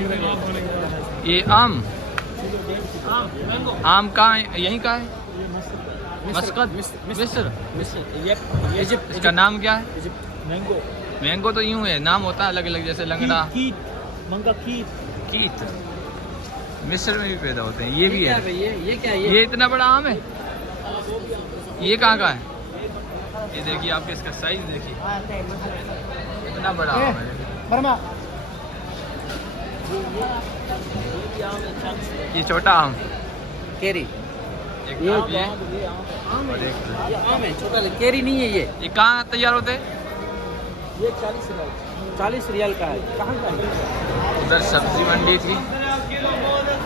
ये आम आम कहाँ है? यहीं का है? मस्कत, मिस्र। इसका नाम क्या है? मैंगो। मैंगो तो यूं है, नाम होता है अलग अलग, जैसे लंगड़ा, कीत। मिस्र में भी पैदा होते हैं। ये भी है। ये क्या है? ये इतना बड़ा आम है। ये कहाँ का है? ये देखिए, आपके इसका साइज देखिए, इतना बड़ा आम है। ये छोटा आम, केरी। एक ये और एक आम है छोटा, केरी नहीं है ये कहाँ तैयार होते हैं? ये 40 रियाल का है। कहाँ का है? उधर सब्जी मंडी थी।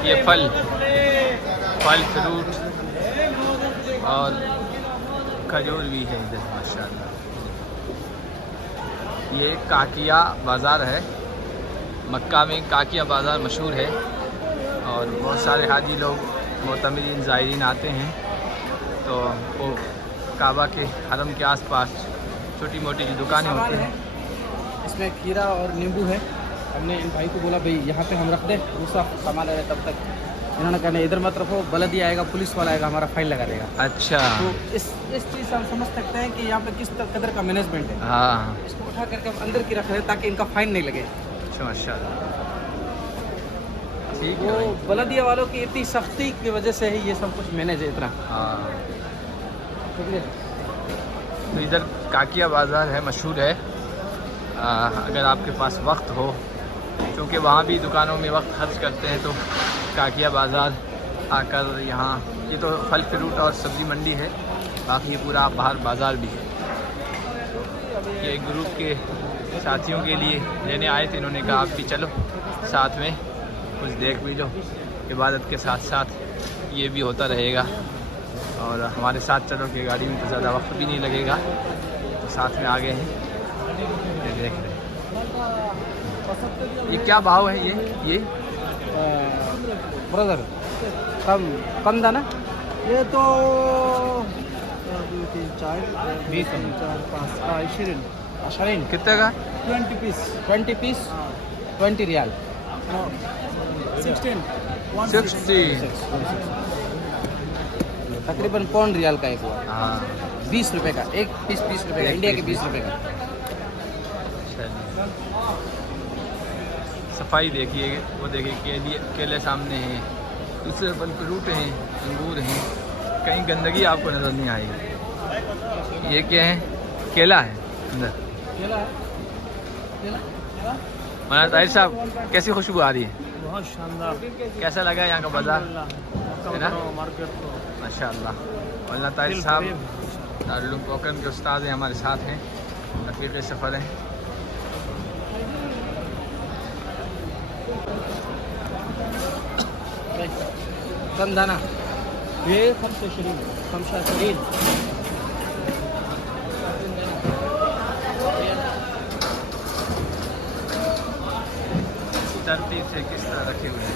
ये फल फ्रूट और खजूर भी है इधर माशाल्लाह। ये काकिया बाज़ार है। मक्का में काकिया बाज़ार मशहूर है और बहुत सारे हाजी लोग, मोतमिरीन, ज़ायरीन आते हैं। तो वो काबा के हरम के आसपास छोटी मोटी जो दुकानें होती हैं। इसमें खीरा और नींबू है। हमने इन भाई को बोला भाई यहाँ पे हम रख दें, दूसरा सामान आए तब तक। इन्होंने कहना इधर मत रखो, बलदी आएगा, पुलिस वाला आएगा, हमारा फाइन लगा देगा। अच्छा, तो इस चीज़ से हम समझ सकते हैं कि यहाँ पे किस कदर का मैनेजमेंट है। हाँ, इसको उठा करके हम अंदर की रख रहे हैं ताकि इनका फाइन नहीं लगे। अच्छा माशाल्लाह, ठीक है वो भाई। बलदिया वालों की इतनी सख्ती की वजह से ही ये सब कुछ मैनेज है इतना। हाँ, तो इधर काकिया बाज़ार है, मशहूर है। अगर आपके पास वक्त हो, क्योंकि वहाँ भी दुकानों में वक्त खर्च करते हैं, तो काकिया बाज़ार आकर यहाँ, ये तो फल फ्रूट और सब्ज़ी मंडी है, बाकी पूरा बाहर बाज़ार भी है। ये ग्रुप के साथियों के लिए लेने आए थे, इन्होंने कहा आप भी चलो साथ में, कुछ देख भी लो, इबादत के साथ साथ ये भी होता रहेगा। और हमारे साथ चलो कि गाड़ी में तो ज़्यादा वक्त भी नहीं लगेगा, तो साथ में आ गए हैं। ये देख रहे हैं, ये क्या भाव है? ये ब्रदर कम दाना, ये तो 20 कितने का? 20 पीस 20 रियाल। 60। तकरीबन पौंड रियाल का एक हुआ। हाँ, 20 रुपए का एक पीस, 20 रुपए का, इंडिया के 20 रुपए का। सफाई देखिए, वो देखिए, केले सामने हैं, दूसरे फल फ्रूट हैं, अंगूर हैं, कहीं गंदगी आपको नज़र नहीं आएगी। ये क्या है? केला है अंदर। मौलाना ताहिर साहब, कैसी खुशबू आ रही है? बहुत शानदार। कैसा लगा यहाँ का बाजार है ना? माशाअल्लाह। मौलाना ताहिर साहब दारुल उलूम पोखरन के उस्ताद हैं, हमारे साथ हैं, रफ़ीक़ सफ़र हैं। कम दाना, ये खमशाशरीन। तरतीब से किस तरह रखे हुए हैं।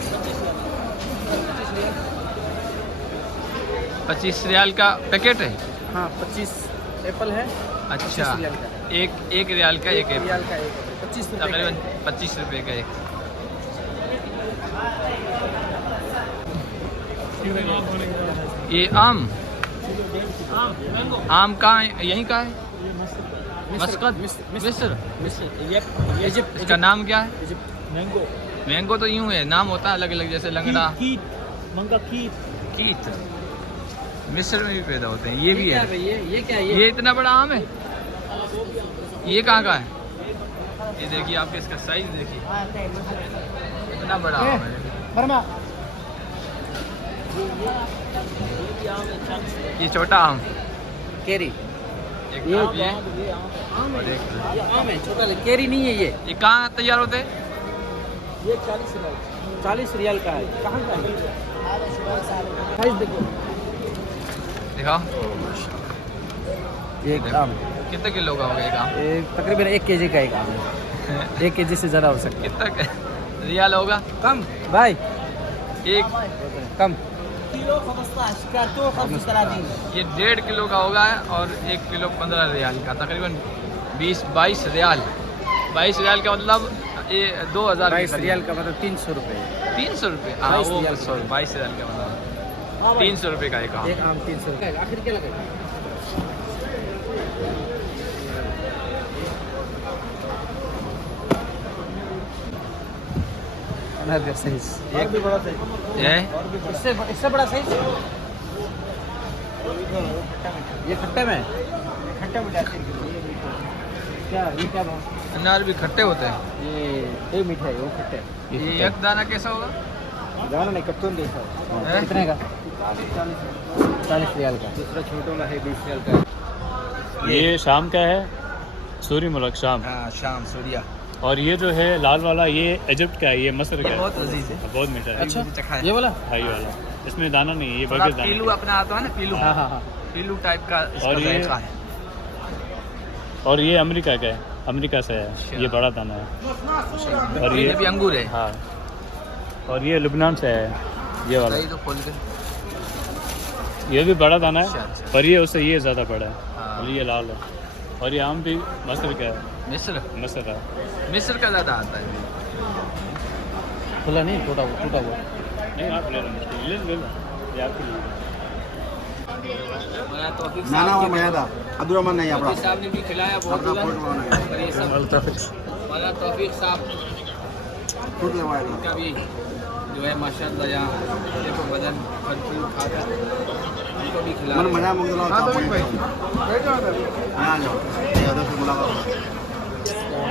25 रियाल का पैकेट है। हाँ, 25 एप्पल है। अच्छा, 25 रियाल का। एक रियाल का एक रियाल का एक, 25 रुपये का तकरीबन एक। 25 रुपये का एक। ये आम कहाँ है? यहीं का है? मस्कत, मिस्र। इसका नाम क्या है? मैंगो तो यूं है, नाम होता है अलग अलग, जैसे लंगड़ा, कीत। मिस्र में भी पैदा होते हैं। ये भी है। ये क्या है? ये इतना बड़ा आम है। ये कहाँ का है? ये देखिए, आपके इसका साइज देखिए, इतना बड़ा आम है। ये छोटा आम, केरी। एक ये और ये और एक आम है छोटा, केरी नहीं है ये। ये कहाँ तैयार होते हैं? ये 40 रियाल का है। कहाँ का है? साइज देखो, दिखाओ। एक आम कितने किलो का होगा एक आम? तकरीबन 1 केजी का एक आम है। 1 केजी से ज़्यादा हो सकता है। कितना रियाल होगा? कम भाई, एक कम। ये 1.5 किलो का होगा और 1 किलो 15 रियाल का, तकरीबन 20-22 रियाल। 22 रियाल का मतलब ये 2000 22 रियाल का मतलब 300 रुपये। 300 रुपये। हाँ 22 वो रियाल। 22 हज़ार का मतलब 300 रुपये का एक आम। एक आम 300 रुपये। आखिर क्या लगेगा? साइज एक भी बड़ा साइज ये इससे बड़ा साइज। ये खट्टे में खट्टे में क्या ये क्या भाव? अनार भी खट्टे होते हैं। ये मीठा है वो खट्टे। ये एक दाना कैसा होगा? जाना नहीं कट्टोन जैसा है? कितने का? 40 रियाल का। दूसरा छोटा वाला है 20 रियाल का। ये शाम का है, सूरी मुल्क शाम। हाँ शाम सूर्या। और ये जो है लाल वाला ये इजिप्ट का है, ये मस्र का है। बहुत अजीज है। बहुत मीठा है। अच्छा चखा है। ये वाला? हाई वाला, इसमें दाना नहीं है, ये थोड़ा बगैर पीलू दाना। अपना आता है ना पीलू। हाँ हाँ हाँ। पीलू टाइप का इसका और ये- जायका है। और ये अमेरिका का है, अमेरिका से है, अच्छा। ये बड़ा दाना है। और ये ये भी अंगूर है। हाँ, और ये लुबनान से है, ये वाला। दही तो खोल के। ये भी बड़ा दाना अच्छा, है, अच्छा। पर ये उससे ये ज़्यादा बड़ा है। हाँ। और ये लाल है। और ये आम भी मस्र का है, मिस्र मस्र का। मिस्र का ज़्यादा आता है। खुला नहीं टूटा हुआ टूटा हुआ। नहीं आप ले लो, ले लो, ये आपके लिए। नाना और मयादा अब्दुल रहमान नहीं अपना साहब ने भी खिलाया बहुत अपना फूट लगाना और ये सब वाला तौफीक साहब फूट लगवाएगा का भी जो है माशाल्लाह यहाँ देखो वजन फल फूल खाकर उनको भी खिला मन मजा मुगदला का यहाँ जाओ ज़्यादा से मुलाकात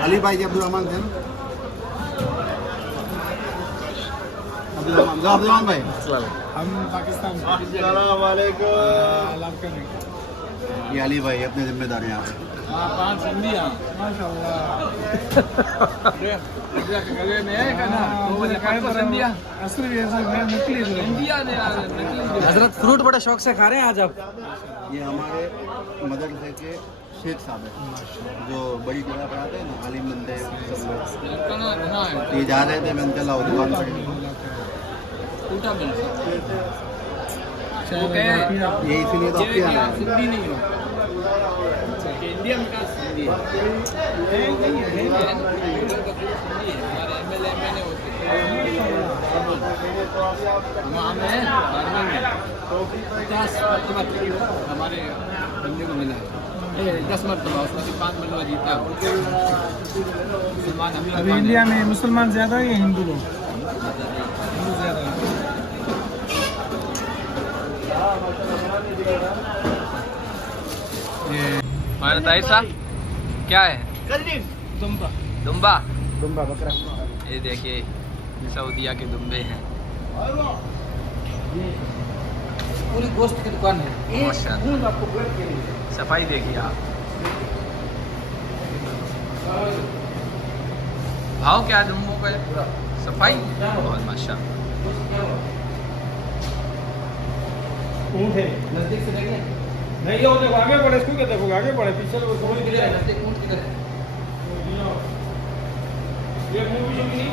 अली भाई जी अब्दुल रहमान थे ना अब्दुल रहमान भाई हम पाकिस्तान अस्सलाम वालेकुम ये अली भाई अपने जिम्मेदार यहाँ पे 5 इंडिया माशाल्लाह। गले में है ना वो इंडिया असली नकली इंडिया ने नकली हजरत फ्रूट बड़े शौक से खा रहे हैं आज आप? ये हमारे मदरसे के शेख साहब हैं जो बड़ी जगह पर आते हैं ना आलिम बंदे सब लोग ये जा रहे थे मैंने चला दुकान पर उल्टा मिल ये इसीलिए तो आपके यहाँ है। सिंधी नहीं हो इंडियन का सिंधी है हमारे एमएलए एमएलए होते हम हैं पार्लियामेंट में 50 मरतबा हमारे बंदे को मिला है 10 मरतबा उसमें से 5 मरतबा जीता है मुसलमान अभी इंडिया में मुसलमान ज़्यादा है या हिंदू लोग? हिंदू ज़्यादा है। हमारा ताहिर साहब क्या है? दुम्बा दुम्बा। दुम्बा बकरा। ये देखिए सऊदिया के दुम्बे हैं। पूरी गोश्त की दुकान है। माशाल्लाह। आपको ब्लड के लिए सफाई देखिए आप। भाव क्या दुम्बों का? सफाई बहुत माशाल्लाह। ऊँट है नजदीक से देखिए। नहीं ये देखो आगे बढ़े इसको क्या देखो आगे बढ़े पीछे वो ऊँट किधर है? नजदीक ऊँट किधर है? ये मूवी नहीं